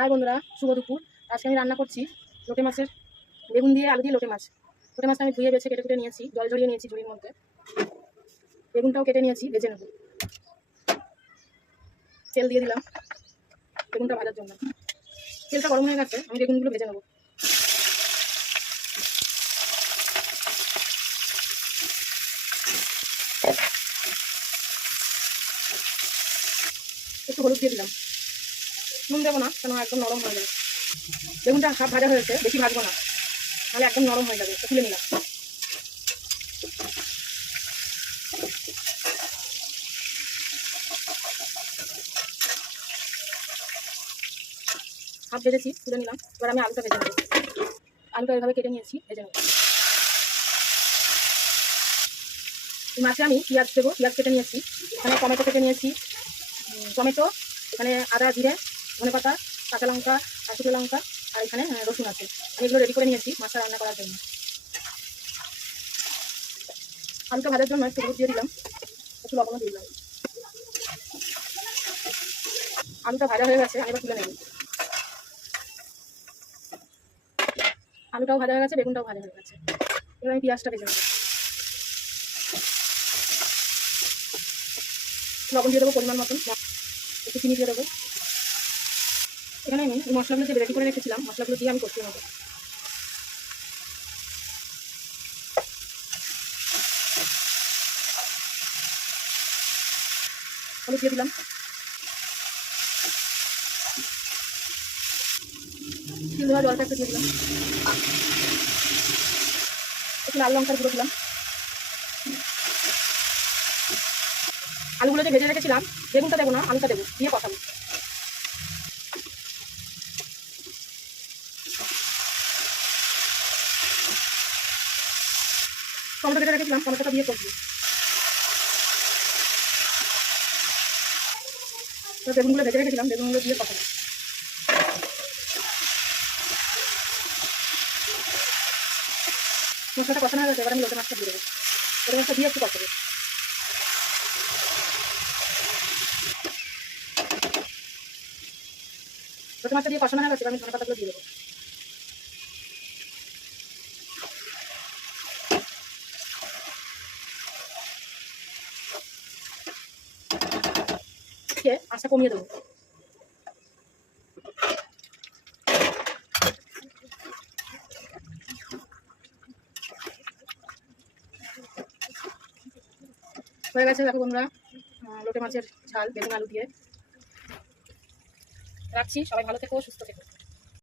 High বন্ধুরা, শুভ দুপুর। আজকে আমি রান্না করছি লোটে মাছের বেগুন দিয়ে আলু দিয়ে লোটে মাছ। লোটে মাছটা আমি ধুয়ে বেছে কেটে কুটে নিয়েছি, জল ঝরিয়ে নিয়েছি ঝুড়ির মধ্যে। বেগুনটাও কেটে নিয়েছি, ভেজে নেব। তেল দিয়ে দিলাম বেগুনটা ভাজার জন্য। তেলটা গরম হয়ে গেছে, আমি বেগুনগুলো ভেজে নেব। একটু হলুদ দিয়ে দিলাম, নুন দেবো না, কেন একদম নরম হয়ে যাবে। বেগুনটা হাফ ভাজা হয়েছে, বেশি ভাজবো না, নাহলে একদম নরম হয়ে যাবে। তুলে নিলাম। হাফ ভেজেছি, তুলে নিলাম। এবার আমি আলুটা ভেজে নেব। আলুটা এভাবে কেটে নিয়েছি, ভেজে নেব। মাছে আমি পেঁয়াজ দেবো, পেঁয়াজ কেটে নিয়েছি। এখানে টমেটো কেটে নিয়েছি, টমেটো, এখানে আদা জিরে ধনেপাতা কাঁচা লঙ্কা আর শুকনো লঙ্কা, আর এখানে রসুন আছে। আমি এগুলো রেডি করে নিয়েছি মাছটা রান্না করার জন্য। আলুটা ভাজার জন্য একটু হলুদ দিয়ে দিলাম, একটু লবণও দিয়ে দিলাম। আলুটা ভাজা হয়ে গেছে, আমি এবার তুলে নেব। আলুটাও ভাজা হয়ে গেছে, বেগুনটাও ভাজা হয়ে গেছে। এবার আমি পেঁয়াজটা ভেজে নেব। লবণ দিয়ে দেবো পরিমাণ মতন, একটু চিনি দিয়ে দেবো। এখানে আমি এই মশলাগুলো যে রেডি করে রেখেছিলাম, মশলাগুলো দিয়ে আমি কষিয়ে নেব। হলুদ দিয়ে দিলাম, তিল দেওয়া জলটা একটু দিয়ে দিলাম, একটু লাল লঙ্কার গুঁড়ো দিলাম। আলুগুলো যে ভেজে রেখেছিলাম, বেগুনটা দেবো না, আলুটা দেবো, দিয়ে কষাবো। টমেটো কেটে রেখেছিলাম, টমেটোটা দিয়ে কষবো। বেগুনগুলো ভেজে রেখেছিলাম, বেগুনগুলো দিয়ে কষাবো। মশলাটা কষানো হয়ে গেছে, এবার আমি লোটে মাছটা দিয়ে দেবো। লোটে মাছটা দিয়ে একটু কষাবো। লোটে মাছটা দিয়ে কষানো হয়ে গেছে, এবার আমি ধনেপাতাগুলো দিয়ে দেবো। আঁচটা কমিয়ে দেবো। হয়ে গেছে দেখো বন্ধুরা, লোটে মাছের ঝাল বেগুন আলু দিয়ে। রাখছি, সবাই ভালো থেকো, সুস্থ থেকো।